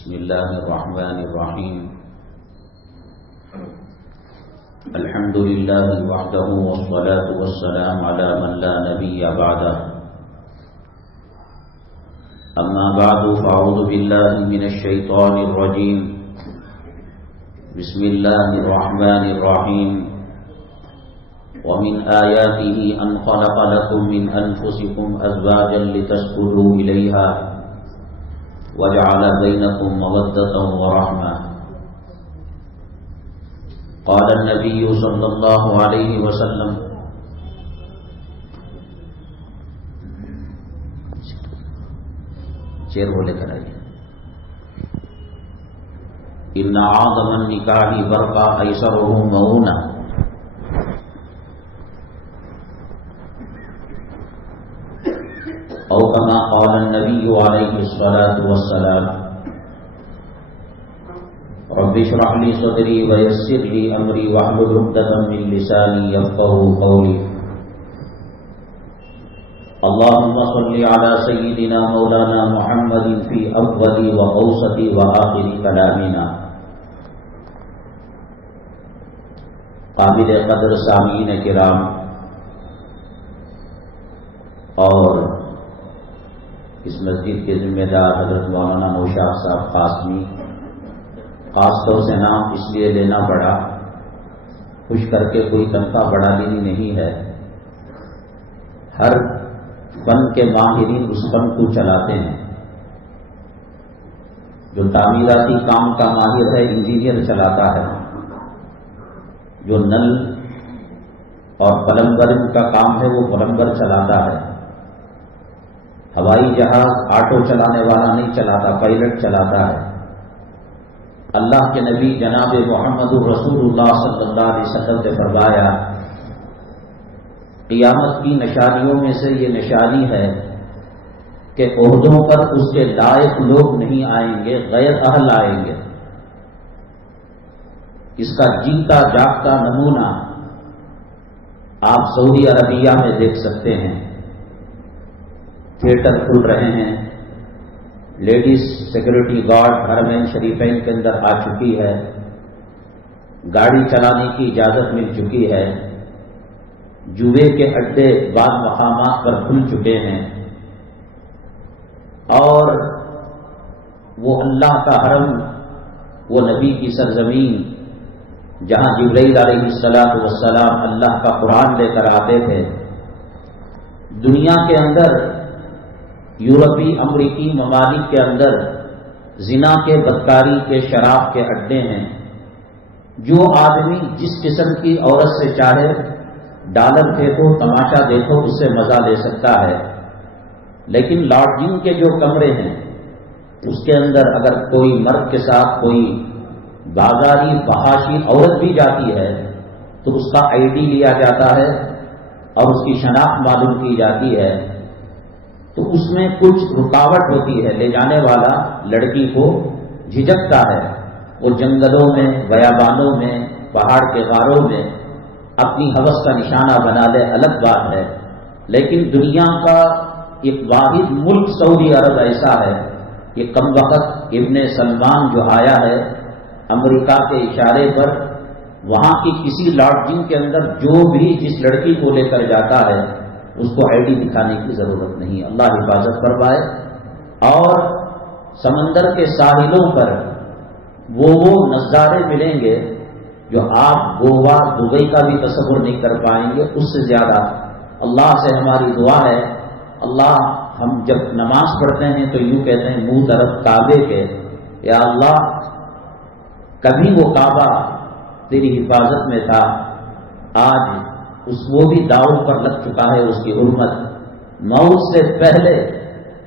بسم الله الرحمن الرحيم. الحمد لله وحده والصلاة والسلام على من لا نبي بعده. أما بعد فأعوذ بالله من الشيطان الرجيم. بسم الله الرحمن الرحيم. ومن آياته أن خلق لكم من أنفسكم أزواجا لتسكنوا إليها وجعل بينكم مودة ورحمة. قال النبي صلى الله عليه وسلم: چیر وہ لے کر آئیے. ان عظم النکاح برقع ایسره مؤونہ. او كما قال النبي عليه الصلاة والسلام: رب اشرح لي صدري ويسر لي أمري واحلل عقدة من لساني يفقهوا قولي. اللهم صل على سيدنا مولانا محمد في أول وأوسط وآخر كلامنا. قابل قدر سامعین کرام اور اس مسجد کے ذمہ دار حضرت مولانا نوشاد صاحب قاسمی، خاص طور سے نام اس لیے لینا پڑا، خوش کر کے کوئی تنخواہ بڑھا لینی نہیں ہے. ہر فن کے ماہرین اس فن کو چلاتے ہیں. جو تعمیراتی کام کا ماہر ہے انجینئر چلاتا ہے، جو نل اور پلمبرنگ کا کام ہے وہ پلمبر چلاتا ہے. ہوائی جہاز آٹو چلانے والا نہیں چلاتا، پائلٹ چلاتا ہے. اللہ کے نبی جناب محمد رسول اللہ صلی اللہ علیہ وسلم نے فرمایا، قیامت کی نشانیوں میں سے یہ نشانی ہے کہ عہدوں پر اس کے لائق لوگ نہیں آئیں گے، غیر اہل آئیں گے. اس کا جیتا جاگتا نمونہ آپ سعودی عربیہ میں دیکھ سکتے ہیں. تھیٹر کھل رہے ہیں، لیڈیز سیکورٹی گارڈ حرمین شریفین کے اندر آ چکی ہے، گاڑی چلانے کی اجازت مل چکی ہے، جوئے کے اڈے بعض مقامات پر کھل چکے ہیں، اور وہ اللہ کا حرم، وہ نبی کی سرزمین جہاں جبرائیل علیہ السلام اللہ کا قرآن لے کر آتے تھے. دنیا کے اندر یورپی امریکی ممالک کے اندر زنا کے، بدکاری کے، شراب کے اڈے ہیں. جو آدمی جس قسم کی عورت سے چاہے ڈالر پھینکو، تماشا دیکھو، اس سے مزہ لے سکتا ہے. لیکن لاڈجنگ کے جو کمرے ہیں اس کے اندر اگر کوئی مرد کے ساتھ کوئی بازاری فحاشی عورت بھی جاتی ہے تو اس کا آئی ڈی لیا جاتا ہے اور اس کی شناخت معلوم کی جاتی ہے. تو اس میں کچھ رکاوٹ ہوتی ہے، لے جانے والا لڑکی کو جھجکتا ہے. وہ جنگلوں میں، بیابانوں میں، پہاڑ کے غاروں میں اپنی ہوس کا نشانہ بنا لے، الگ بات ہے. لیکن دنیا کا ایک واحد ملک سعودی عرب ایسا ہے کہ کم وقت ابن سلمان جو آیا ہے امریکہ کے اشارے پر، وہاں کی کسی لاڈجنگ کے اندر جو بھی جس لڑکی کو لے کر جاتا ہے اس کو آئی ڈی دکھانے کی ضرورت نہیں. اللہ حفاظت فرمائے. اور سمندر کے ساحلوں پر وہ نظارے ملیں گے جو آپ گوا، دبئی کا بھی تصور نہیں کر پائیں گے. اس سے زیادہ اللہ سے ہماری دعا ہے، اللہ ہم جب نماز پڑھتے ہیں تو یوں کہتے ہیں منہ طرف کعبے کے، یا اللہ کبھی وہ کعبہ تیری حفاظت میں تھا، آج وہ بھی داؤ پر لگ چکا ہے. اس کی حرمت موت سے پہلے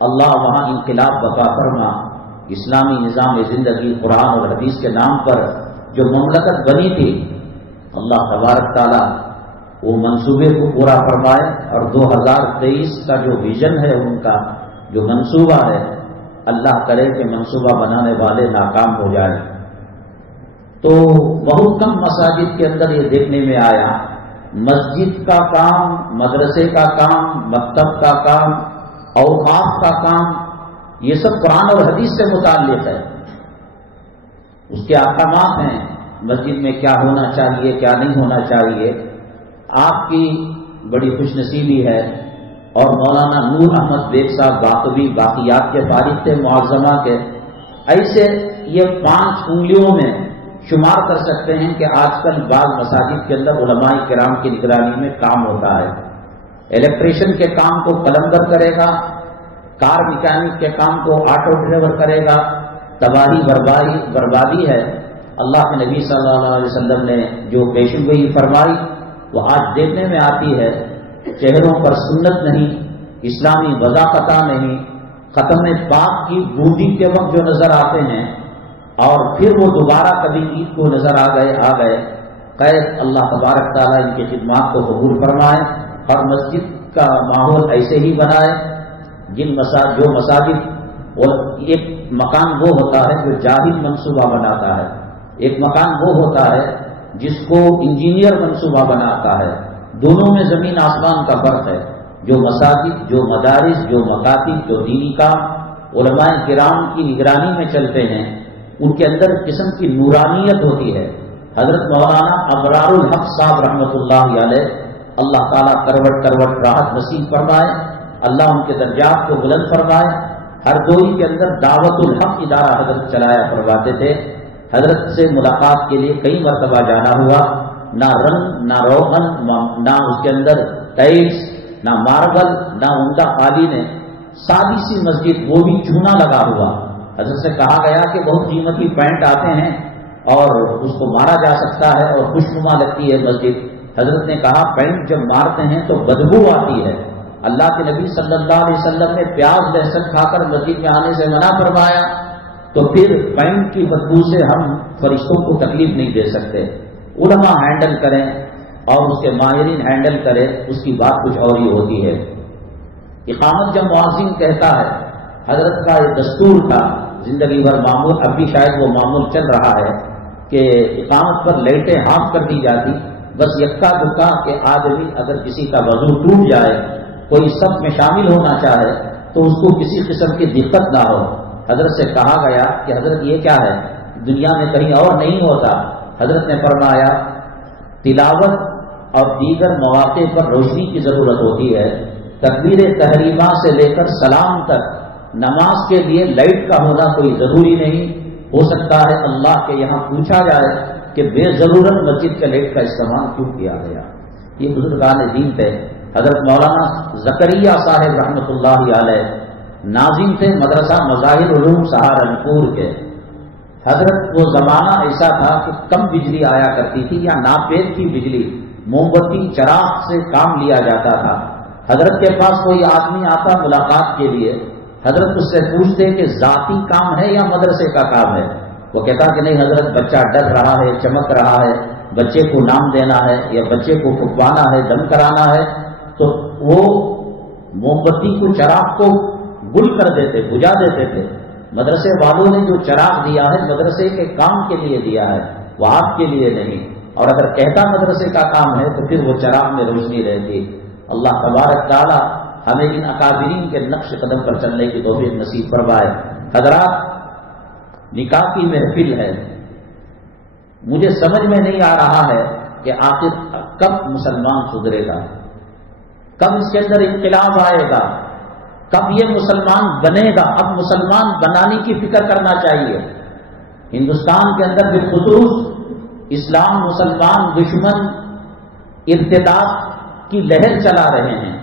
اللہ وہاں انقلاب برپا فرما. اسلامی نظام زندگی قرآن اور حدیث کے نام پر جو مملکت بنی تھی، اللہ تبارک تعالیٰ وہ منصوبے کو پورا فرمائے. اور 2023 کا جو ویژن ہے، ان کا جو منصوبہ ہے، اللہ کرے کہ منصوبہ بنانے والے ناکام ہو جائیں. تو بہت کم مساجد کے اندر یہ دیکھنے میں آیا. مسجد کا کام، مدرسے کا کام، مکتب کا کام، اوقاف کا کام، یہ سب قرآن اور حدیث سے متعلق ہے. اس کے احکامات ہیں، مسجد میں کیا ہونا چاہیے کیا نہیں ہونا چاہیے. آپ کی بڑی خوش نصیبی ہے اور مولانا نور احمد بیگ صاحب باقوی باقیات کے فارغ تھے معظمہ کے. ایسے یہ 5 انگلیوں میں شمار کر سکتے ہیں کہ آج کل بعض مساجد کے اندر علماء کرام کی نگرانی میں کام ہوتا ہے. الیکٹریشین کے کام کو پلمبر کرے گا، کار میکینک کے کام کو آٹو ڈرائیور کرے گا. تباہی بربادی ہے. اللہ کے نبی صلی اللہ علیہ وسلم نے جو پیشن گوئی فرمائی وہ آج دیکھنے میں آتی ہے. چہروں پر سنت نہیں، اسلامی وضاقتہ نہیں، ختم پاک کی بوندی کے وقت جو نظر آتے ہیں اور پھر وہ دوبارہ کبھی عید کو نظر آ گئے. خیر اللہ تبارک تعالیٰ ان کی خدمات کو قبول فرمائے اور مسجد کا ماحول ایسے ہی بنائے. جو مساجد، اور ایک مکان وہ ہوتا ہے جو جاہل منصوبہ بناتا ہے، ایک مکان وہ ہوتا ہے جس کو انجینئر منصوبہ بناتا ہے. دونوں میں زمین آسمان کا فرق ہے. جو مساجد، جو مدارس، جو مکاتب، جو دینی کام علماء کرام کی نگرانی میں چلتے ہیں ان کے اندر قسم کی نورانیت ہوتی ہے. حضرت مولانا ابرار الحق صاحب رحمۃ اللہ علیہ، اللہ تعالیٰ کروٹ کروٹ راحت نصیب فرمائے، اللہ ان کے درجات کو بلند فرمائے. ہر دوئی کے اندر دعوت الحق ادارہ حضرت چلایا کرواتے تھے. حضرت سے ملاقات کے لیے کئی مرتبہ جانا ہوا. نہ رنگ، نہ روغن، نہ اس کے اندر ٹائلس، نہ ماربل، نہ عمدہ قالین، سادی سی مسجد، وہ بھی چونا لگا ہوا. حضرت سے کہا گیا کہ بہت قیمتی پینٹ آتے ہیں اور اس کو مارا جا سکتا ہے اور خوشنما لگتی ہے مسجد. حضرت نے کہا پینٹ جب مارتے ہیں تو بدبو آتی ہے. اللہ کے نبی صلی اللہ علیہ وسلم نے پیاز لہسن کھا کر مسجد میں آنے سے منع فرمایا، تو پھر پینٹ کی بدبو سے ہم فرشتوں کو تکلیف نہیں دے سکتے. علماء ہینڈل کریں اور اس کے ماہرین ہینڈل کریں، اس کی بات کچھ اور ہی ہوتی ہے. اقامت جب مؤذن کہتا ہے، حضرت کا یہ دستور تھا زندگی بھر معمول، اب بھی شاید وہ معمول چل رہا ہے کہ اقامت پر لائٹیں آف کر دی جاتی. بس یکا دکا کہ آدمی اگر کسی کا وضو ٹوٹ جائے، کوئی صف میں شامل ہونا چاہے تو اس کو کسی قسم کی دقت نہ ہو. حضرت سے کہا گیا کہ حضرت یہ کیا ہے، دنیا میں کہیں اور نہیں ہوتا. حضرت نے فرمایا تلاوت اور دیگر مواقع پر روشنی کی ضرورت ہوتی ہے. تکبیر تحریمہ سے لے کر سلام تک نماز کے لیے لائٹ کا ہونا کوئی ضروری نہیں. ہو سکتا ہے اللہ کے یہاں پوچھا جائے کہ بے ضرورت مسجد کے لائٹ کا استعمال کیوں کیا گیا. یہ بزرگان دین تھے. حضرت مولانا زکریا صاحب رحمۃ اللہ علیہ ناظم تھے مدرسہ مظاہر علوم سہارنپور کے. حضرت وہ زمانہ ایسا تھا کہ کم بجلی آیا کرتی تھی یا ناپید کی بجلی، موم بتی چراغ سے کام لیا جاتا تھا. حضرت کے پاس کوئی آدمی آتا ملاقات کے لیے، حضرت اس سے پوچھتے کہ ذاتی کام ہے یا مدرسے کا کام ہے. وہ کہتا کہ نہیں حضرت، بچہ ڈر رہا ہے، چمک رہا ہے، بچے کو نام دینا ہے یا بچے کو پھکوانا ہے، دم کرانا ہے. تو وہ موم بتی کو چراغ کو گل کر دیتے، بجھا دیتے تھے. مدرسے والوں نے جو چراغ دیا ہے مدرسے کے کام کے لیے دیا ہے، وہ آپ کے لیے نہیں. اور اگر کہتا مدرسے کا کام ہے تو پھر وہ چراغ میں روشنی رہتی. اللہ تبارک تعالی ہمیں ان اکابرین کے نقش قدم پر چلنے کی توفیق نصیب فرمائے. حضرات، نکاح کی محفل ہے. مجھے سمجھ میں نہیں آ رہا ہے کہ آخر کب مسلمان سدھرے گا، کب اس کے اندر انقلاب آئے گا، کب یہ مسلمان بنے گا. اب مسلمان بنانے کی فکر کرنا چاہیے. ہندوستان کے اندر بالخصوص اسلام مسلمان دشمن ارتداد کی لہر چلا رہے ہیں.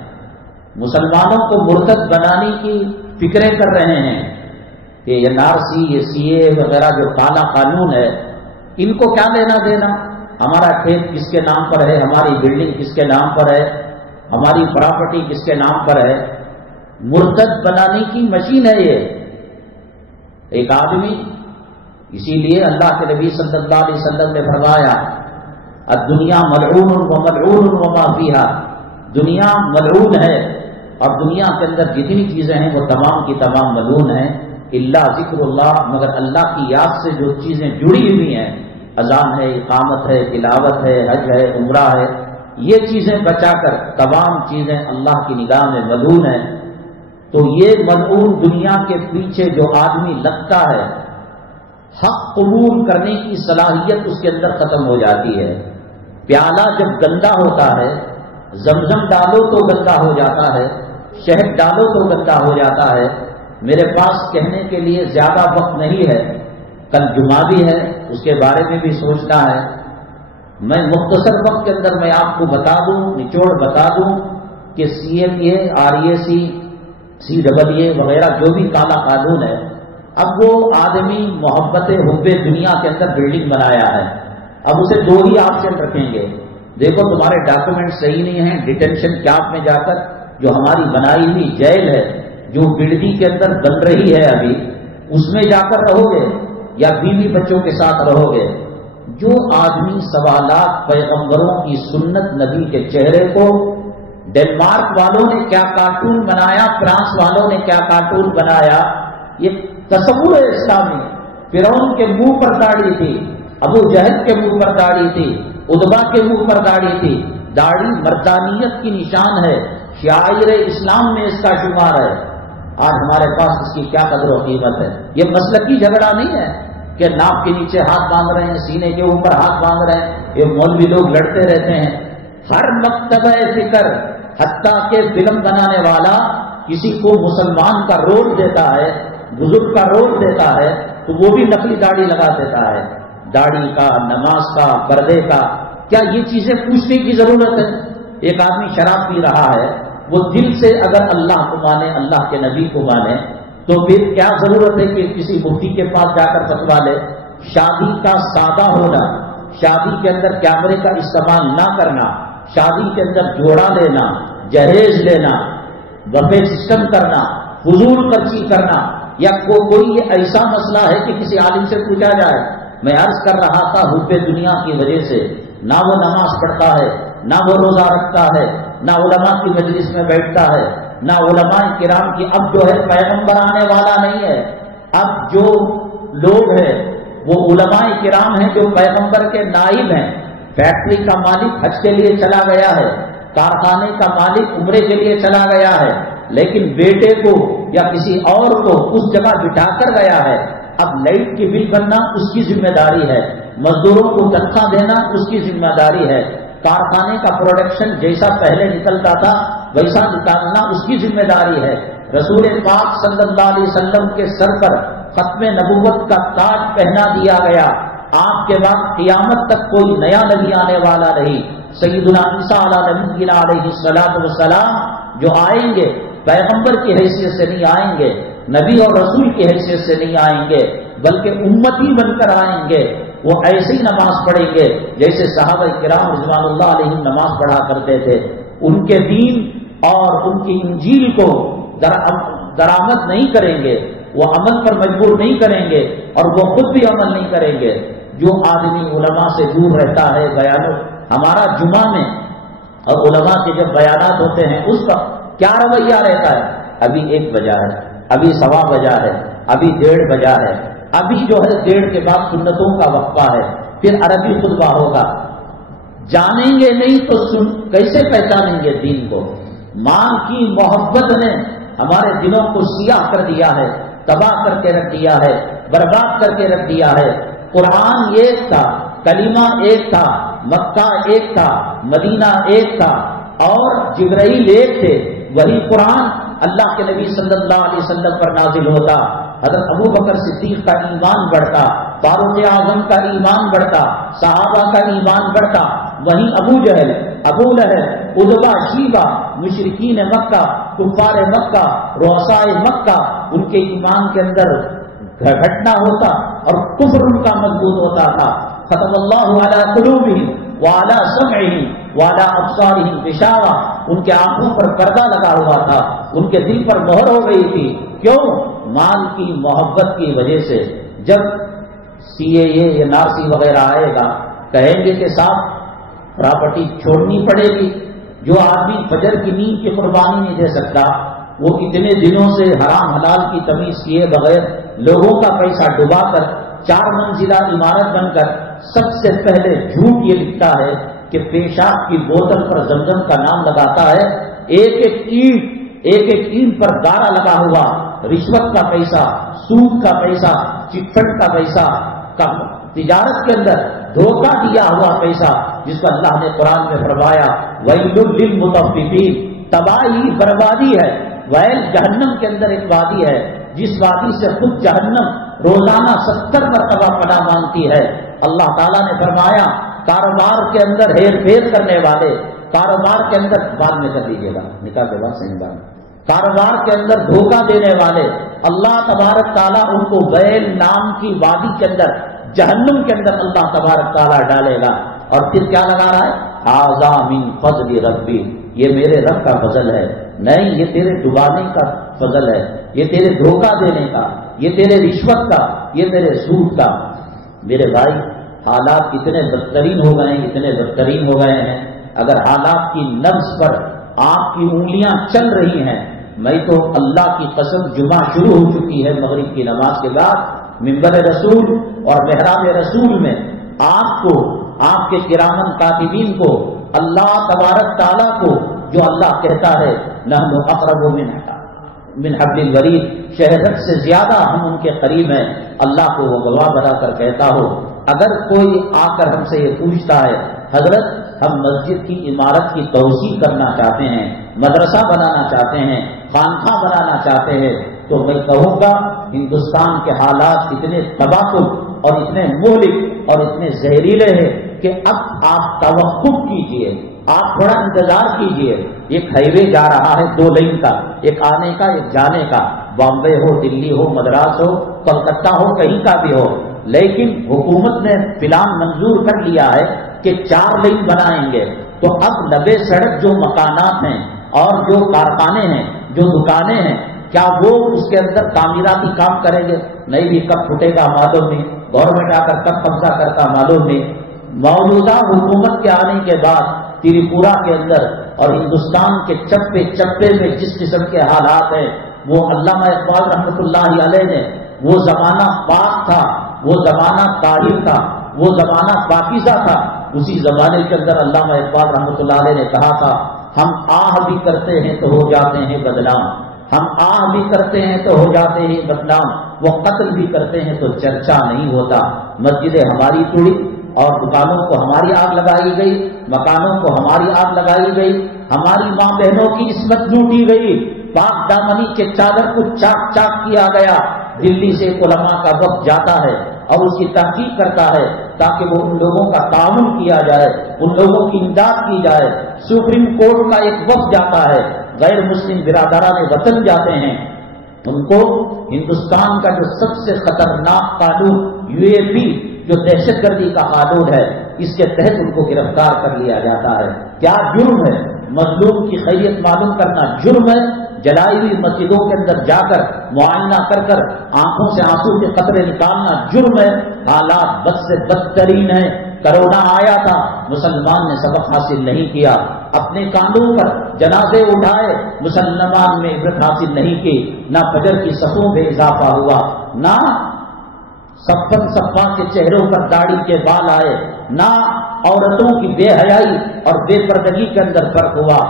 مسلمانوں کو مرتد بنانے کی فکریں کر رہے ہیں کہ یہ NRC، یہ CA وغیرہ جو کالا قانون ہے، ان کو کیا لینا دینا. ہمارا کھیت کس کے نام پر ہے، ہماری بلڈنگ کس کے نام پر ہے، ہماری پراپرٹی کس کے نام پر ہے. مرتد بنانے کی مشین ہے یہ ایک آدمی. اسی لیے اللہ کے نبی صلی اللہ علیہ وسلم نے فرمایا الدنیا ملعون وملعون وما فیہا، دنیا ملعون ہے اور دنیا کے اندر جتنی چیزیں ہیں وہ تمام کی تمام ملعون ہیں، الا ذکر اللہ، مگر اللہ کی یاد سے جو چیزیں جڑی ہوئی ہیں، اذان ہے، اقامت ہے، تلاوت ہے، حج ہے، عمرہ ہے، یہ چیزیں بچا کر تمام چیزیں اللہ کی نگاہ میں ملعون ہیں. تو یہ ملعون دنیا کے پیچھے جو آدمی لگتا ہے حق قبول کرنے کی صلاحیت اس کے اندر ختم ہو جاتی ہے۔ پیالہ جب گندا ہوتا ہے، زمزم ڈالو تو گندا ہو جاتا ہے، شہد ڈالو تو گندا ہو جاتا ہے۔ میرے پاس کہنے کے لیے زیادہ وقت نہیں ہے، کل جمعہ بھی ہے، اس کے بارے میں بھی سوچنا ہے۔ میں مختصر وقت کے اندر میں آپ کو بتا دوں، نچوڑ بتا دوں کہ CMA، RAC، CAA وغیرہ جو بھی کالا قانون ہے، اب وہ آدمی محبت حب دنیا کے اندر بلڈنگ بنایا ہے، اب اسے دو ہی آپشن رکھیں گے، دیکھو تمہارے ڈاکومنٹ صحیح نہیں ہیں، ڈیٹینشن کیمپ میں جا کر جو ہماری بنائی ہوئی جیل ہے، جو بلڈنگ کے اندر بن رہی ہے ابھی، اس میں جا کر رہو گے یا بیوی بچوں کے ساتھ رہو گے۔ جو آدمی سوالات پیغمبروں کی سنت نبی کے چہرے کو، ڈنمارک والوں نے کیا کارٹون بنایا، فرانس والوں نے کیا کارٹون بنایا، یہ تصور ہے اسلامی۔ فرعون کے منہ پر داڑھی تھی، ابو جہل کے منہ پر داڑھی تھی، ادبا کے منہ پر داڑھی تھی۔ داڑھی مردانیت کی نشان ہے، شعائر اسلام میں اس کا شمار ہے۔ آج ہمارے پاس اس کی کیا قدر و قیمت ہے؟ یہ مسلکی جھگڑا نہیں ہے کہ ناک کے نیچے ہاتھ باندھ رہے ہیں، سینے کے اوپر ہاتھ باندھ رہے ہیں، یہ مولوی لوگ لڑتے رہتے ہیں۔ ہر مکتبہ فکر، حتیٰ کہ فلم بنانے والا کسی کو مسلمان کا رول دیتا ہے، بزرگ کا رول دیتا ہے، تو وہ بھی نقلی داڑھی لگا دیتا ہے۔ داڑھی کا، نماز کا، پردے کا، کیا یہ چیزیں پوچھنے کی ضرورت ہے؟ ایک آدمی شراب پی رہا ہے، وہ دل سے اگر اللہ کو مانے، اللہ کے نبی کو مانے، تو پھر کیا ضرورت ہے کہ کسی مفتی کے پاس جا کر فتوا لے؟ شادی کا سادہ ہونا، شادی کے اندر کیمرے کا استعمال نہ کرنا، شادی کے اندر جوڑا لینا، جہیز لینا، بفے سسٹم کرنا، فضول خرچی کرنا، یا کوئی یہ ایسا مسئلہ ہے کہ کسی عالم سے پوچھا جائے؟ میں عرض کر رہا تھا، حب دنیا کی وجہ سے نہ وہ نماز پڑھتا ہے، نہ وہ روزہ رکھتا ہے، نہ علماء کی مجلس میں بیٹھتا ہے، نہ علماء کرام کی، اب جو ہے پیغمبر آنے والا نہیں ہے، اب جو لوگ ہیں وہ علماء کرام ہیں جو پیغمبر کے نائب ہیں۔ فیکٹری کا مالک حج کے لیے چلا گیا ہے، کارخانے کا مالک عمرے کے لیے چلا گیا ہے، لیکن بیٹے کو یا کسی اور کو اس جگہ بٹھا کر گیا ہے۔ اب لائٹ کی بل بننا اس کی ذمہ داری ہے، مزدوروں کو تنخواہ دینا اس کی ذمہ داری ہے، کارخانے کا پروڈکشن جیسا پہلے نکلتا تھا ویسا نکالنا اس کی ذمہ داری ہے۔ رسول پاک صلی اللہ علیہ وسلم کے سر پر ختم نبوت کا تاج پہنا دیا گیا، آپ کے بعد قیامت تک کوئی نیا نبی آنے والا نہیں۔ سیدنا عیسیٰ علیہ السلام جو آئیں گے پیغمبر کی حیثیت سے نہیں آئیں گے، نبی اور رسول کی حیثیت سے نہیں آئیں گے، بلکہ امتی بن کر آئیں گے۔ وہ ایسی نماز پڑھیں گے جیسے صحابہ کرام رضوان اللہ علیہم نماز پڑھا کرتے تھے۔ ان کے دین اور ان کی انجیل کو درآمد نہیں کریں گے، وہ عمل پر مجبور نہیں کریں گے، اور وہ خود بھی عمل نہیں کریں گے۔ جو آدمی علماء سے دور رہتا ہے، بیانوں ہمارا جمعہ میں اور علماء کے جب بیانات ہوتے ہیں اس کا کیا رویہ رہتا ہے؟ ابھی 1 بجا ہے، ابھی 1:15 بجا ہے، ابھی 1:30 بجا ہے، ابھی جو ہے 1:30 کے بعد سنتوں کا وقفہ ہے، پھر عربی خطبہ ہوگا۔ جانیں گے نہیں تو کیسے پہچانیں گے دین کو؟ مال کی محبت نے ہمارے دلوں کو سیاہ کر دیا ہے، تباہ کر کے رکھ دیا ہے، برباد کر کے رکھ دیا ہے۔ قرآن ایک تھا، کلمہ ایک تھا، مکہ ایک تھا، مدینہ ایک تھا، اور جبرائیل ایک تھے۔ وہی قرآن اللہ کے نبی صلی اللہ علیہ وسلم پر نازل ہوتا، حضرت ابو بکر صدیق کا ایمان بڑھتا، فاروق اعظم کا ایمان بڑھتا، صحابہ کا ایمان بڑھتا۔ وہیں ابو جہل، ابو لہب، ادبا، شیبہ، مشرکین مکہ، کفار مکہ، رؤساء مکہ، ان کے ایمان کے اندر گھٹنا ہوتا اور کفر ان کا مضبوط ہوتا تھا۔ ختم اللہ علی قلوبہم وعلی سمعہم وعلی ابصارہم غشاوہ، ان کے آنکھوں پر پردہ لگا ہوا تھا، ان کے دل پر مہر ہو گئی تھی۔ کیوں؟ مال کی محبت کی وجہ سے۔ جب CAA یا NARC وغیرہ آئے گا، کہیں گے کہ صاحب پراپرٹی چھوڑنی پڑے گی۔ جو آدمی فجر کی نیند کی قربانی نہیں دے سکتا، وہ اتنے دنوں سے حرام حلال کی تمیز کیے بغیر لوگوں کا پیسہ ڈبا کر 4 منزلہ عمارت بن کر سب سے پہلے جھوٹ یہ لکھتا ہے کہ پیشاب کی بوتل پر زمزم کا نام لگاتا ہے، ایک ایک اینٹ پر گارا لگا ہوا، رشوت کا پیسہ، سود کا پیسہ چٹفنڈ کا پیسہ، تجارت کے اندر دھوکہ دیا ہوا پیسہ، جس کو اللہ نے قرآن میں فرمایا ویل للمطففین، تباہی بربادی ہے۔ ویل جہنم کے اندر ایک وادی ہے، جس وادی سے خود جہنم روزانہ 70 مرتبہ پناہ مانگتی ہے۔ اللہ تعالیٰ نے فرمایا کاروبار کے اندر ہیر پھیر کرنے والے، کاروبار کے اندر بعد میں کر دیجیے گا نکاح کے بعد صحیح بات، کاروبار کے اندر دھوکہ دینے والے، اللہ تبارک تعالیٰ ان کو ویل نام کی وادی کے اندر، جہنم کے اندر اللہ تبارک تعالیٰ ڈالے گا۔ اور پھر کیا لگا رہا ہے؟ ھذا من فضل ربی، یہ میرے رب کا فضل ہے، نہیں یہ تیرے ڈبانے کا فضل ہے، یہ تیرے دھوکہ دینے کا، یہ تیرے رشوت کا، یہ تیرے سود کا۔ میرے بھائی حالات اتنے بدترین ہو گئے ہیں، اتنے بدترین ہو گئے ہیں، اگر حالات کی نبض پر آپ کی انگلیاں چل رہی ہیں، میں تو اللہ کی قسم جمعہ شروع ہو چکی ہے مغرب کی نماز کے بعد، منبر رسول اور محراب رسول میں آپ کو، آپ کے کرامن کاتبین کو، اللہ تبارک تعالیٰ کو، جو اللہ کہتا ہے نحن اقرب من حبل الورید، شہرت سے زیادہ ہم ان کے قریب ہیں، اللہ کو وہ گواہ بنا کر کہتا ہو۔ اگر کوئی آ کر ہم سے یہ پوچھتا ہے حضرت ہم مسجد کی عمارت کی توسیع کرنا چاہتے ہیں، مدرسہ بنانا چاہتے ہیں، خانقاہ بنانا چاہتے ہیں، تو میں کہوں گا ہندوستان کے حالات اتنے تباہ کن اور اتنے مہلک اور اتنے زہریلے ہیں کہ اب آپ توقف کیجئے، آپ تھوڑا انتظار کیجئے۔ ایک ہائی وے جا رہا ہے 2 لین کا، ایک آنے کا ایک جانے کا، بامبے ہو، دلی ہو، مدراس ہو، کلکتہ ہو، کہیں کا بھی ہو، لیکن حکومت نے پلان منظور کر لیا ہے کہ 4 لین بنائیں گے۔ تو اب 90 سڑک جو مکانات ہیں اور جو کارخانے ہیں، جو دکانیں ہیں، کیا وہ اس کے اندر تعمیراتی کام کریں گے؟ نہیں بھی، کب پھٹے گا معلوم نہیں، گورنمنٹ آ کر کب قبضہ کرتا معلوم نہیں۔ موجودہ حکومت کے آنے کے بعد تریپورہ کے اندر اور ہندوستان کے چپے چپے میں جس قسم کے حالات ہیں، وہ علامہ اقبال رحمۃ اللہ علیہ نے، وہ زمانہ پاک تھا، وہ زمانہ طاہر تھا، وہ زمانہ پاکیزہ تھا، اسی زمانے کے اندر علامہ اقبال رحمۃ اللہ علیہ نے کہا تھا ہم آہ بھی کرتے ہیں تو ہو جاتے ہیں بدنام، ہم آہ بھی کرتے ہیں تو ہو جاتے ہیں بدنام، وہ قتل بھی کرتے ہیں تو چرچا نہیں ہوتا۔ مسجدیں ہماری توڑی اور دکانوں کو ہماری آگ لگائی گئی، مکانوں کو ہماری آگ لگائی گئی، ہماری ماں بہنوں کی عصمت لوٹی گئی، پاک دامنی کے چادر کو چاک چاک کیا گیا۔ دلی سے علماء کا وفد جاتا ہے اور اس کی تحقیق کرتا ہے تاکہ وہ ان لوگوں کا تعاون کیا جائے، ان لوگوں کی امداد کی جائے۔ سپریم کورٹ کا ایک وفد جاتا ہے، غیر مسلم برادران وطن جاتے ہیں، ان کو ہندوستان کا جو سب سے خطرناک قانون UAP جو دہشت گردی کا قانون ہے، اس کے تحت ان کو گرفتار کر لیا جاتا ہے۔ کیا جرم ہے؟ مظلوم کی خیریت معلوم کرنا جرم ہے، جلائی ہوئی مسجدوں کے اندر جا کر معائنہ کر کر آنکھوں سے آنسو کے قطرے نکالنا جرم ہے۔ حالات بد سے بدترین ہیں۔ کرونا آیا تھا، مسلمان نے سبق حاصل نہیں کیا، اپنے کاندھوں پر جنازے اٹھائے، مسلمان میں عبرت حاصل نہیں کی، نہ فجر کی صفوں میں اضافہ ہوا، نہ صفن صفا کے چہروں پر داڑھی کے بال آئے، نہ عورتوں کی بے حیائی اور بے پردگی کے اندر فرق ہوا۔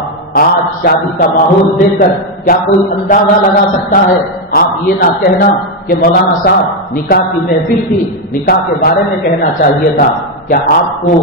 آج شادی کا ماحول دیکھ کر کیا کوئی اندازہ لگا سکتا ہے؟ آپ یہ نہ کہنا کہ مولانا صاحب نکاح کی محفل تھی، نکاح کے بارے میں کہنا چاہیے تھا۔ کیا آپ کو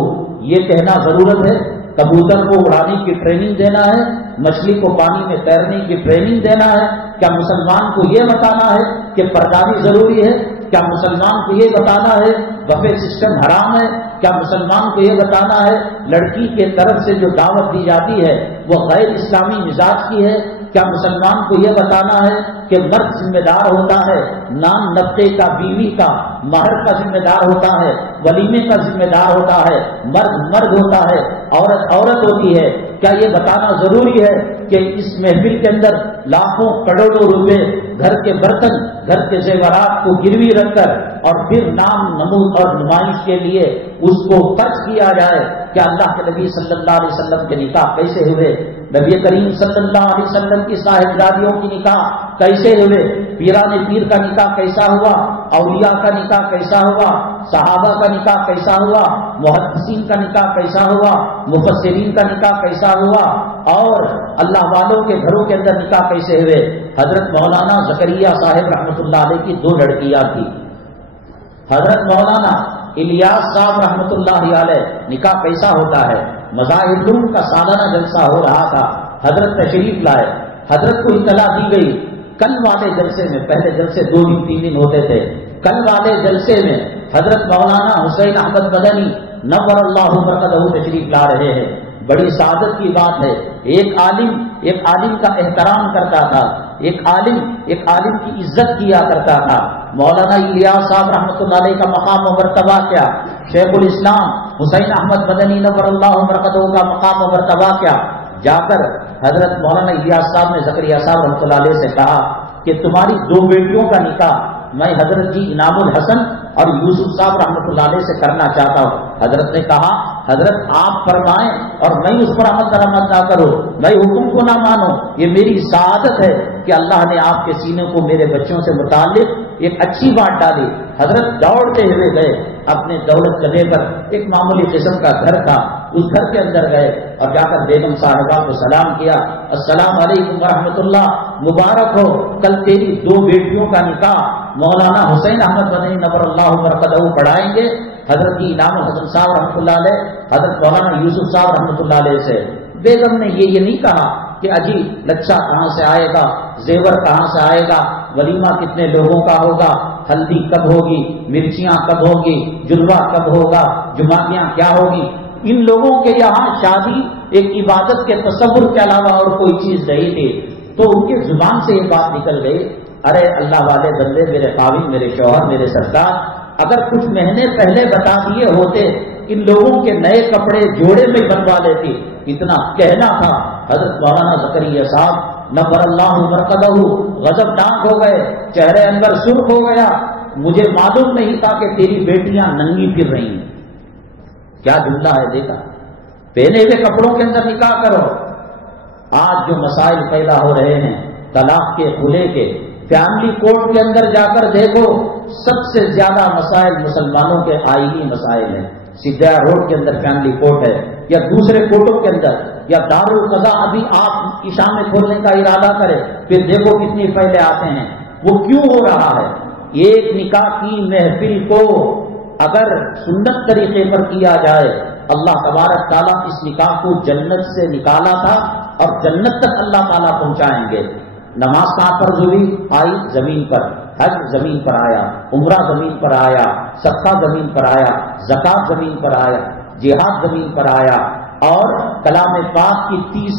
یہ کہنا ضرورت ہے کبوتر کو اڑانے کی ٹریننگ دینا ہے، مچھلی کو پانی میں تیرنے کی ٹریننگ دینا ہے؟ کیا مسلمان کو یہ بتانا ہے کہ پرداری ضروری ہے؟ کیا مسلمان کو یہ بتانا ہے بفے سسٹم حرام ہے؟ کیا مسلمان کو یہ بتانا ہے لڑکی کے طرف سے جو دعوت دی جاتی ہے وہ غیر اسلامی مزاج کی ہے؟ کیا مسلمان کو یہ بتانا ہے کہ مرد ذمہ دار ہوتا ہے نان نفقے کا، بیوی کا، مہر کا ذمہ دار ہوتا ہے، ولیمے کا ذمہ دار ہوتا ہے، مرد مرد ہوتا ہے، عورت عورت ہوتی ہے؟ کیا یہ بتانا ضروری ہے کہ اس محفل کے اندر لاکھوں کروڑوں روپے گھر کے برتن، گھر کے زیورات کو گروی رکھ کر اور پھر نام نمود اور نمائش کے لیے اس کو خرچ کیا جائے؟ کہ اللہ کے نبی صلی اللہ علیہ وسلم کے نکاح کیسے ہوئے؟ نبی کریم صلی اللہ علیہ وسلم کی صاحبزادیوں کی نکاح کیسے ہوئے؟ پیران پیر کا نکاح کیسا ہوا؟ اولیاء کا نکاح کیسا ہوا؟ صحابہ کا نکاح کیسا ہوا؟ محدثین کا نکاح کیسا ہوا؟ مفسرین کا نکاح کیسا ہوا؟ اور اللہ والوں کے گھروں کے اندر نکاح کیسے ہوئے؟ حضرت مولانا زکریا صاحب رحمۃ اللہ علیہ کی 2 لڑکیاں تھیں، حضرت مولانا الیاس صاحب رحمۃ اللہ علیہ نکاح کیسا ہوتا ہے، مظاہر علوم کا سالانہ جلسہ ہو رہا تھا، حضرت تشریف لائے، حضرت کو اطلاع دی گئی کل والے جلسے میں، پہلے جلسے 2 دن 3 دن ہوتے تھے، کل والے جلسے میں حضرت مولانا حسین احمد مدنی نور اللہ مرقدہ تشریف لا رہے ہیں۔ بڑی سعادت کی بات ہے، ایک عالم کا احترام کرتا تھا، ایک عالم کی عزت کیا کرتا تھا۔ مولانا الیاس صاحب رحمۃ اللہ علیہ کا مقام و مرتبہ کیا، شیخ الاسلام حسین احمد مدنی نور اللہ مرقدہ کا مقام و مرتبہ کیا۔ جا کر حضرت مولانا الیاس صاحب نے زکریا صاحب رحمۃ اللہ علیہ سے کہا کہ تمہاری 2 بیٹیوں کا نکاح میں حضرت جی انعام الحسن اور یوسف صاحب رحمۃ اللہ علیہ سے کرنا چاہتا ہوں۔ حضرت نے کہا حضرت آپ فرمائیں اور میں اس پر عمل درآمد نہ کروں، میں حکم کو نہ مانوں، یہ میری سعادت ہے کہ اللہ نے آپ کے سینے کو میرے بچوں سے متعلق ایک اچھی بات ڈالی۔ حضرت دوڑتے ہوئے گئے، اپنے دولت قدے پر ایک معمولی قسم کا گھر تھا، اس گھر کے اندر گئے اور جا کر بیگم صاحبہ کو سلام کیا، السلام علیکم ورحمۃ اللہ، مبارک ہو، کل تیری 2 بیٹیوں کا نکاح مولانا حسین احمد مدنی نور اللہ مرقدہ پڑھائیں گے، حضرت انعام الحسن صاحب رحمۃ اللہ علیہ، حضرت مولانا یوسف صاحب رحمۃ اللہ علیہ سے۔ بیگم نے یہ نہیں کہا کہ اجی لچھا کہاں سے آئے گا، زیور کہاں سے آئے گا، ولیمہ کتنے لوگوں کا ہوگا، ہلدی کب ہوگی، مرچیاں کب ہوگی، جلوہ کب ہوگا، جمعیاں کیا ہوگی۔ ان لوگوں کے یہاں شادی ایک عبادت کے تصور کے علاوہ اور کوئی چیز نہیں تھی، تو ان کی زبان سے یہ بات نکل گئی، ارے اللہ والے بندے، میرے قابل، میرے شوہر، میرے سرکار، اگر کچھ مہینے پہلے بتا دیے ہوتے ان لوگوں کے نئے کپڑے جوڑے میں بنوا لیتی۔ اتنا کہنا تھا، حضرت مولانا زکریا صاحب نور اللہ مرقدہ غضبناک ہو گئے، چہرے اندر سرخ ہو گیا، مجھے معلوم نہیں تھا کہ تیری بیٹیاں ننگی پھر رہی ہیں۔ کیا جملہ ہے دیکھا، پہنے ہوئے کپڑوں کے اندر نکاح کرو۔ آج جو مسائل پیدا ہو رہے ہیں طلاق کے، خلے کے، فیملی کورٹ کے اندر جا کر دیکھو، سب سے زیادہ مسائل مسلمانوں کے آئینی مسائل ہیں۔ سدھیا روڈ کے اندر فیملی کورٹ ہے، یا دوسرے کورٹوں کے اندر، یا دارالقضا ابھی آپ عشاء میں کھولنے کا ارادہ کرے، پھر دیکھو کتنی فائدے آتے ہیں۔ وہ کیوں ہو رہا ہے؟ ایک نکاح کی محفل کو اگر سنت طریقے پر کیا جائے، اللہ تبارک تعالیٰ اس نکاح کو جنت سے نکالا تھا اور جنت تک اللہ تعالیٰ پہنچائیں گے۔ نماز کہاں پر ہوئی؟ آئی زمین پر، حج زمین پر آیا، عمرہ زمین پر آیا، صدقہ زمین پر آیا، زکات زمین پر آیا، جہاد زمین پر آیا، اور کلام پاک کی 30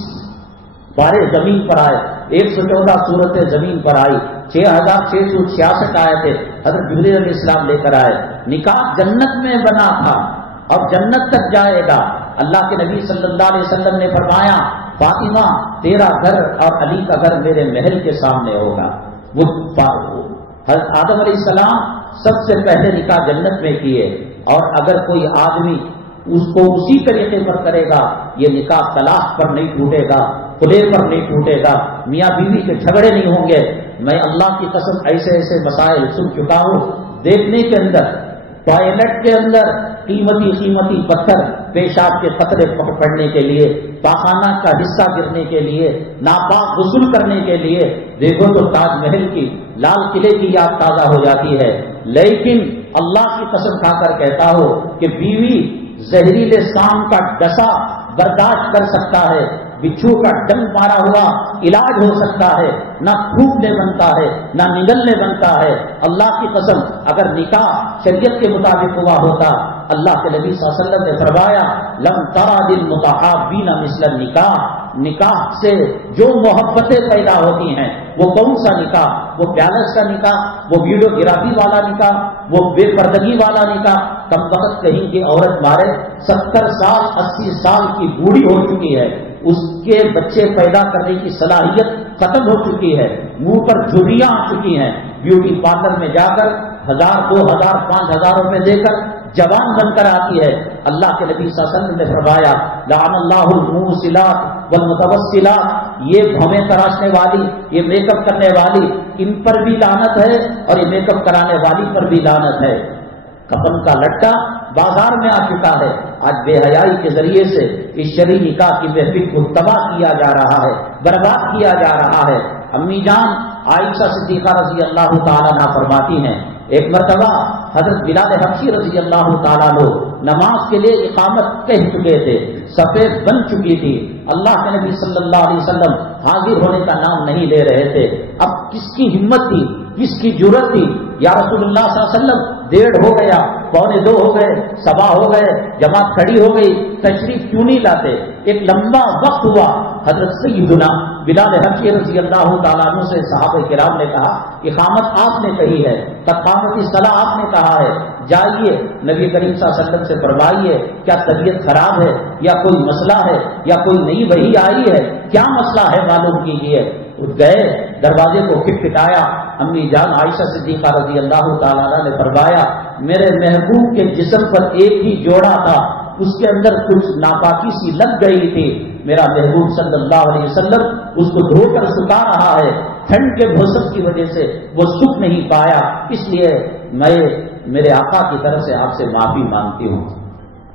پارے زمین پر آئے، 114 صورتیں زمین پر آئی، 6666 آیتیں حضرت جبریل علیہ السلام لے کر آئے۔ نکاح جنت میں بنا تھا اور جنت تک جائے گا۔ اللہ کے نبی صلی اللہ علیہ وسلم نے فرمایا، فاطمہ تیرا گھر اور علی کا گھر میرے محل کے سامنے ہوگا۔ وہ حضرت آدم علیہ السلام سب سے پہلے نکاح جنت میں کیے، اور اگر کوئی آدمی اس کو اسی طریقے پر کرے گا، یہ نکاح طلاق پر نہیں ٹوٹے گا، خلے پر نہیں ٹوٹے گا، میاں بیوی کے جھگڑے نہیں ہوں گے۔ میں اللہ کی قسم ایسے ایسے مسائل سن چکا ہوں، دیکھنے کے اندر، ٹوائلٹ کے اندر قیمتی پتھر، پیشاب کے قطرے پڑنے کے لیے، پاخانہ کا حصہ گرنے کے لیے، ناپاک غسل کرنے کے لیے، دیکھو تو تاج محل کی، لال قلعے کی یاد تازہ ہو جاتی ہے۔ لیکن اللہ کی قسم کھا کر کہتا ہو کہ بیوی زہریلے سام کا ڈسا برداشت کر سکتا ہے، بچھو کا ڈنگ مارا ہوا علاج ہو سکتا ہے، نہ پھوٹنے بنتا ہے نہ نگلنے بنتا ہے۔ اللہ کی قسم اگر نکاح شریعت کے مطابق ہوا ہوتا، اللہ کے نبی صلی اللہ علیہ وسلم نے فرمایا، لم ترى للمتحابین مثل النکاح، نکاح سے جو محبتیں پیدا ہوتی ہیں، وہ کون سا نکاح؟ وہ پیالس کا نکاح، وہ ویڈیو گرافی والا نکاح، وہ بے پردگی والا نکاح۔ کم وقت کہیں کی عورت مارے 70 سال 80 سال کی بوڑھی ہو چکی ہے، اس کے بچے پیدا کرنے کی صلاحیت ختم ہو چکی ہے، منہ پر جھریاں آ چکی ہیں، بیوٹی پارلر میں جا کر 1000 2000 5000 روپے دے کر جوان بن کر آتی ہے۔ اللہ کے نبی صلی اللہ علیہ وسلم نے فرمایا، لعن اللہ الموسلات والمتوسلات، یہ بھویں تراشنے والی، یہ میک اپ کرنے والی، ان پر بھی لعنت ہے اور یہ میک اپ کرانے والی پر بھی لعنت ہے۔ کفن کا لٹا بازار میں آ چکا ہے۔ آج بے حیائی کے ذریعے سے اس شرعی نکاح کی محفل کو تباہ کیا جا رہا ہے، برباد کیا جا رہا ہے۔ امی جان عائشہ صدیقہ رضی اللہ تعالیٰ عنہا فرماتی ہیں ایک مرتبہ حضرت بلال حبشی رضی اللہ تعالیٰ عنہ نماز کے لیے اقامت کہہ چکے تھے، سفید بن چکی تھی، اللہ کے نبی صلی اللہ علیہ وسلم حاضر ہونے کا نام نہیں لے رہے تھے۔ اب کس کی ہمت تھی، کس کی جرأت تھی؟ یا رسول اللہ صلی اللہ علیہ وسلم 1:30 ہو گیا، 1:45 ہو گئے، 1:15 ہو گئے، جماعت کھڑی ہو گئی، تشریف کیوں نہیں لاتے؟ ایک لمبا وقت ہوا، حضرت سیدنا بلال حبشی رضی اللہ تعالیٰ عنہ سے صحابہ کرام نے کہا اقامت آپ نے کہی ہے، قامت الصلاۃ آپ نے کہا ہے، جائیے نبی کریم صلی اللہ علیہ وسلم سے فرمائیے کیا طبیعت خراب ہے یا کوئی مسئلہ ہے یا کوئی نئی وحی آئی ہے، کیا مسئلہ ہے معلوم کیجیے۔ گئے، دروازے کو کھٹکھٹایا، امی جان عائشہ صدیقہ رضی اللہ تعالیٰ عنہ نے فرمایا میرے محبوب کے جسم پر ایک ہی جوڑا تھا، اس کے اندر کچھ ناپاکی سی لگ گئی تھی، میرا محبوب صلی اللہ علیہ وسلم اس کو دھو کر سکھا رہا ہے، ٹھنڈ کے موسم کی وجہ سے وہ سکھ نہیں پایا، اس لیے میں میرے آقا کی طرف سے آپ سے معافی مانگتی ہوں۔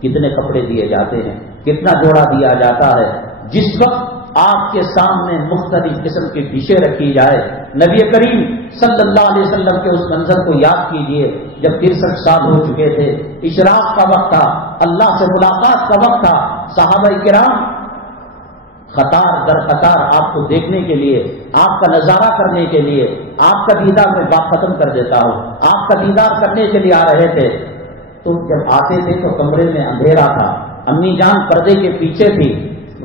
کتنے کپڑے دیے جاتے ہیں، کتنا جوڑا دیا جاتا ہے۔ جس وقت آپ کے سامنے مختلف قسم کی ڈشیں رکھی جائے، نبی کریم صلی اللہ علیہ وسلم کے اس منظر کو یاد کیجئے جب 63 سال ہو چکے تھے، اشراق کا وقت تھا، اللہ سے ملاقات کا وقت تھا، صحابہ کرام قطار در قطار آپ کو دیکھنے کے لیے، آپ کا نظارہ کرنے کے لیے، آپ کا دیدار میں بات ختم کر دیتا ہوں، آپ کا دیدار کرنے کے لیے آ رہے تھے۔ تو جب آتے تھے تو کمرے میں اندھیرا تھا، امی جان پردے کے پیچھے تھی،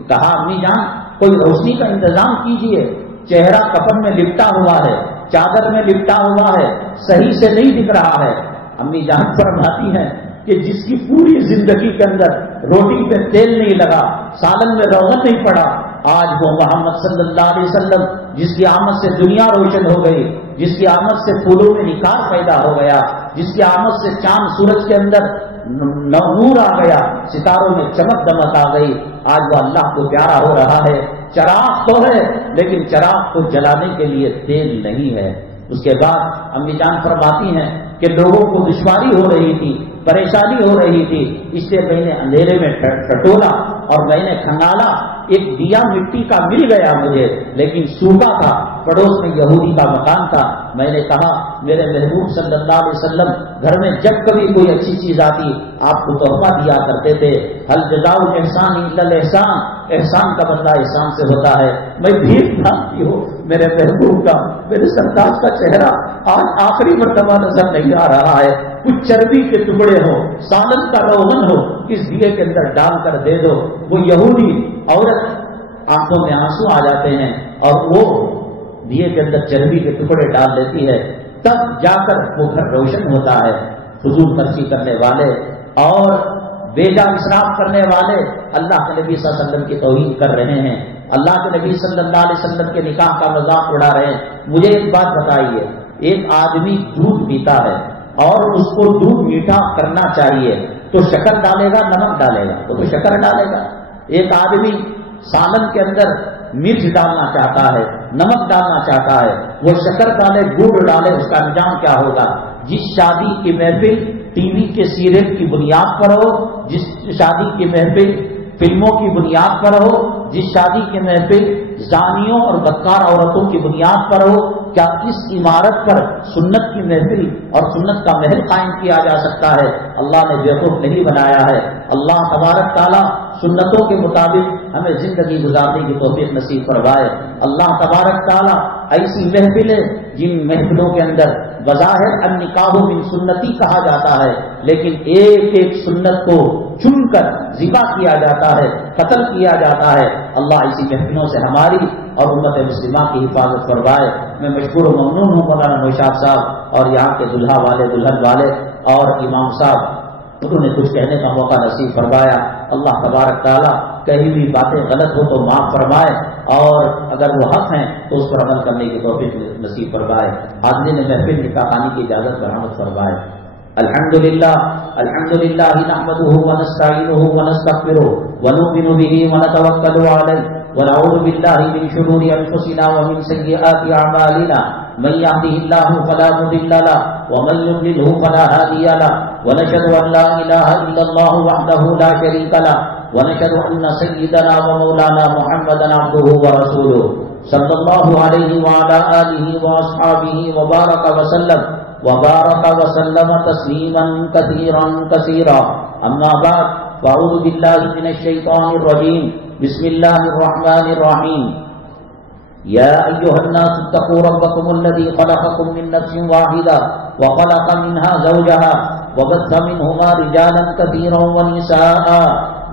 کہا امی جان کوئی روشنی کا انتظام کیجئے، چہرہ کفن میں لپٹا ہوا ہے، چادر میں لپٹا ہوا ہے، صحیح سے نہیں دکھ رہا ہے۔ امی جان فرماتی ہیں کہ جس کی پوری زندگی کے اندر روٹی پہ تیل نہیں لگا، سالن میں روغن نہیں پڑا، آج وہ محمد صلی اللہ علیہ وسلم جس کی آمد سے دنیا روشن ہو گئی، جس کی آمد سے پھولوں میں نکھار پیدا ہو گیا، جس کی آمد سے چاند سورج کے اندر نور آ گیا، ستاروں میں چمک دمک آ گئی، آج وہ اللہ کو پیارا ہو رہا ہے۔ چراغ تو ہے لیکن چراغ کو جلانے کے لیے تیل نہیں ہے۔ اس کے بعد امی جان فرماتی ہیں کہ لوگوں کو دشواری ہو رہی تھی، پریشانی ہو رہی تھی، اس لیے میں نے اندھیرے میں ٹٹولا اور میں نے کھنگالا، ایک دیا مٹی کا مل گیا مجھے لیکن سوکھا تھا، پڑوس میں یہودی کا مکان تھا، میں نے کہا میرے محبوب صلی اللہ علیہ وسلم گھر میں جب کبھی کوئی اچھی چیز آتی آپ کو تحفہ دیا کرتے تھے، هل جزاء الاحسان الا الاحسان، احسان کا بدلہ احسان سے ہوتا ہے۔ میں بھیک مانگتی ہوں میرے محبوب کا، میرے سرتاج کا چہرہ آج آخری مرتبہ نظر نہیں آ رہا ہے، کچھ چربی کے ٹکڑے ہو، سالن کا روغن ہو، اس دیے کے اندر ڈال کر دے دو۔ وہ یہودی عورت آنکھوں میں آنسو آ جاتے ہیں اور وہ دیے کے اندر چربی کے ٹکڑے ڈال لیتی ہے، تب جا کر وہ گھر روشن ہوتا ہے۔ فضول خرچی کرنے والے اور بے جا اسراف کرنے والے اللہ کے نبی صلی اللہ علیہ وسلم کی توہین کر رہے ہیں، اللہ کے نبی صلی اللہ علیہ وسلم کے نکاح کا مذاق اڑا رہے ہیں۔ مجھے ایک بات بتائیے، ایک آدمی دودھ پیتا ہے اور اس کو دودھ میٹھا کرنا چاہیے تو شکر ڈالے گا نمک ڈالے گا؟ تو شکر ڈالے گا۔ ایک آدمی سالن کے اندر مرچ ڈالنا چاہتا ہے، نمک ڈالنا چاہتا ہے، وہ شکر ڈالے گڑ ڈالے، اس کا انجام کیا ہوگا؟ جس شادی کی محفل ٹی وی کے سیریل کی بنیاد پر ہو، جس شادی کی محفل فلموں کی بنیاد پر ہو، جس شادی کی محفل زانیوں اور بدکار عورتوں کی بنیاد پر ہو، کیا اس عمارت پر سنت کی محفل اور سنت کا محل قائم کیا جا سکتا ہے؟ اللہ نے بیوقوف نہیں بنایا ہے۔ اللہ تبارک تعالیٰ سنتوں کے مطابق ہمیں زندگی گزارنے کی توفیق نصیب فرمائے۔ اللہ تبارک تعالیٰ ایسی محفلیں جن محفلوں کے اندر بظاہر النکاح من سنتی کہا جاتا ہے لیکن ایک ایک سنت کو چن کر ذبح کیا جاتا ہے، قتل کیا جاتا ہے، اللہ ایسی محفلوں سے ہماری اور امت مسلمہ کی حفاظت فرمائے۔ میں مشکور و ممنون ہوں مولانا نوشاد صاحب اور یہاں کے دلہا والے دلہن والے اور امام صاحب، انہوں نے کچھ کہنے کا موقع نصیب فرمایا۔ اللہ تبارک تعالیٰ کہیں بھی باتیں غلط ہو تو معاف فرمائے اور اگر وہ حق ہیں تو اس پر عمل کرنے کی توفیق نصیب فرمائے۔ حاضرین محفل نکاح خوانی کی اجازت برآمد فرمائے۔ الحمدللہ نحمده ونستعینه ونستغفره ونؤمن به ونتوکل علیہ ونعوذ باللہ من شرور انفسنا ومن سیئات اعمالنا من يهده الله فلا مضل له ومن يضلل فلا هادي له ونشهد ان لا اله الا الله وحده لا شريك له ونشهد ان سيدنا ومولانا محمدا عبده ورسوله صلى الله عليه وعلى اله واصحابه وبارك وسلم۔ وبارك وسلم تسليما كثيرا كثيرا. أما بعد فأعوذ بالله من الشيطان الرجيم. بسم الله الرحمن الرحيم. يا أيها الناس اتقوا ربكم الذي خلقكم من نفس واحدة وخلق منها زوجها وبث منهما رجالا كثيرا ونساء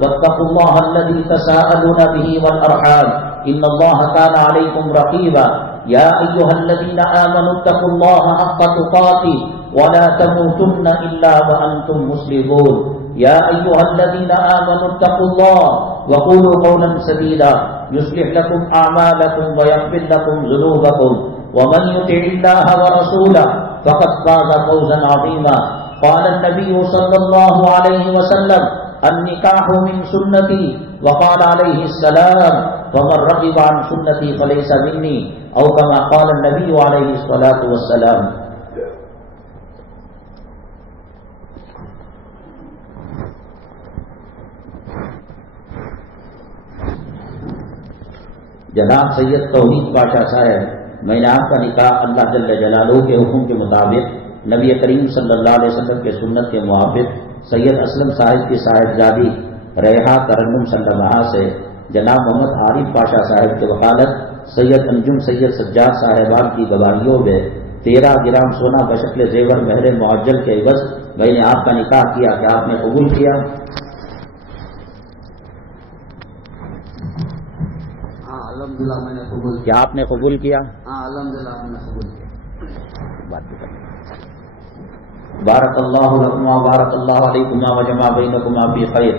واتقوا الله الذي تساءلون به والأرحام إن الله كان عليكم رقيبا. يا أيها الذين آمنوا اتقوا الله حق تقاته ولا تموتن إلا وأنتم مسلمون. يا أيها الذين آمنوا اتقوا الله وقولوا قولا سديدا يصلح لكم أعمالكم ويغفر لكم ذنوبكم ومن يطع الله ورسوله فقد فاز فوزا عظيما. قال النبي صلى الله عليه وسلم النكاح من سنتي وقال عليه السلام فمن رغب عن سنتي فليس مني أو كما قال النبي عليه الصلاة والسلام. جناب سید توحید پاشا صاحب، میں نے آپ کا نکاح اللہ جل جلالہ کے حکم کے مطابق نبی کریم صلی اللہ علیہ وسلم کے سنت کے موافق سید اسلم صاحب کی صاحبزادی ریحا ترنم سلمہ سے جناب محمد عارف پاشا صاحب کی وکالت سید انجم سید سجاد صاحبان کی گواہیوں میں 13 گرام سونا بشکل زیور مہر معجل کے عوض میں نے آپ کا نکاح کیا کہ آپ نے قبول کیا؟ الحمدللہ میں نے قبول کیا. کیا آپ نے قبول کیا؟ ہاں الحمدللہ میں نے قبول کیا. بارک اللہ لکما بارک اللہ علیکما وجمع بینکما فی خیر.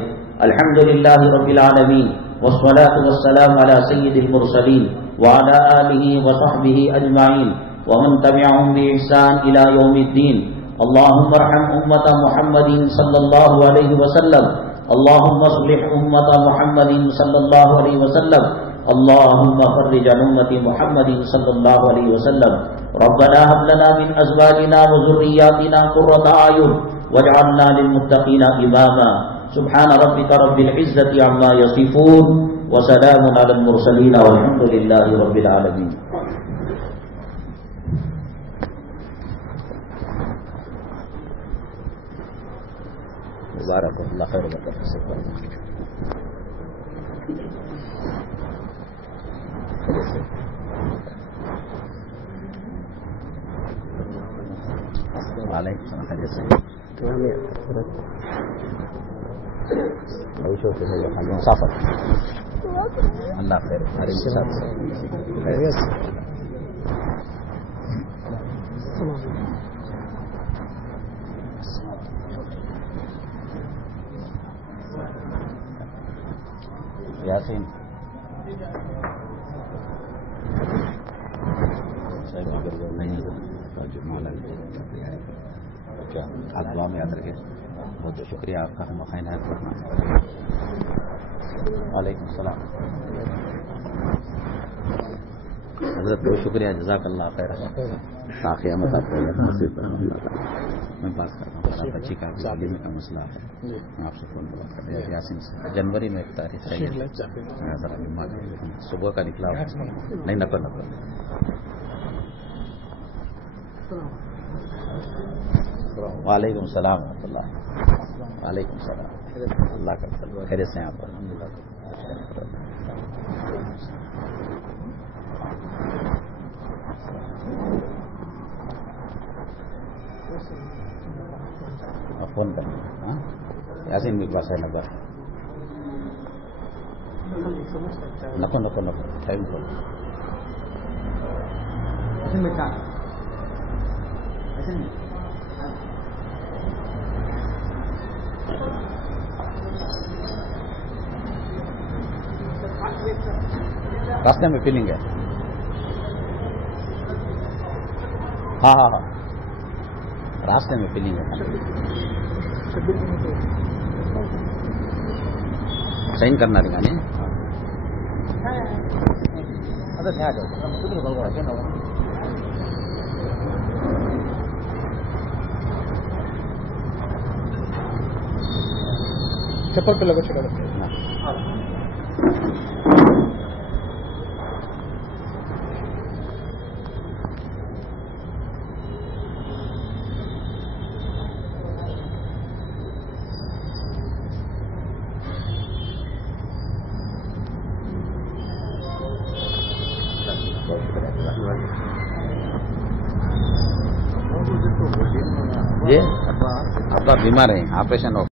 الحمد للہ رب العالمین والصلاة والسلام علی سید المرسلین وعلی آلہ وصحبہ اجمعین ومن تبعهم بإحسان الى یوم الدین. اللہم ارحم امت محمد صلی اللہ علیہ وسلم. اللہم اصلح امت محمد صلی اللہ علیہ وسلم. اللهم فرج عن امة محمد صلى الله عليه وسلم. ربنا هب لنا من ازواجنا وذرياتنا قرة اعين واجعلنا للمتقين اماما. سبحان ربك رب العزة عما يصفون وسلام على المرسلين والحمد لله رب العالمين. مبارک اللہ خیر وبرکات. مسافر اللہ خیر. یاسین آپ دعا میں یاد رکھیں. بہت بہت شکریہ آپ کا. ہم خیرات کرنا. وعلیکم السلام حضرت، بہت شکریہ. جزاک اللہ خیر. قیامت آپ کو میں بات کرتا ہوں. بچی کا تعلیم کا مسئلہ ہے. آپ سے فون بات کر رہے ہیں. یاسین سے جنوری میں ایک تاریخ ہے. ذرا بیمار صبح کا نکلا نہیں نقل. وعلیکم السلام ورحمۃ اللہ. وعلیکم السلام. اللہ کا خیریت سے ہیں آپ؟ فون کر یاسین میرے پاس ہے نمبر. نکو نکو نکو ٹائم کو راستے میں فیلنگ ہے. ہاں ہاں ہاں راستے میں فیلنگ ہے. سائن کرنا رہے گا نہیں. چپل پہ لگو چکا جی ابا بیمار ہیں آپریشن ہو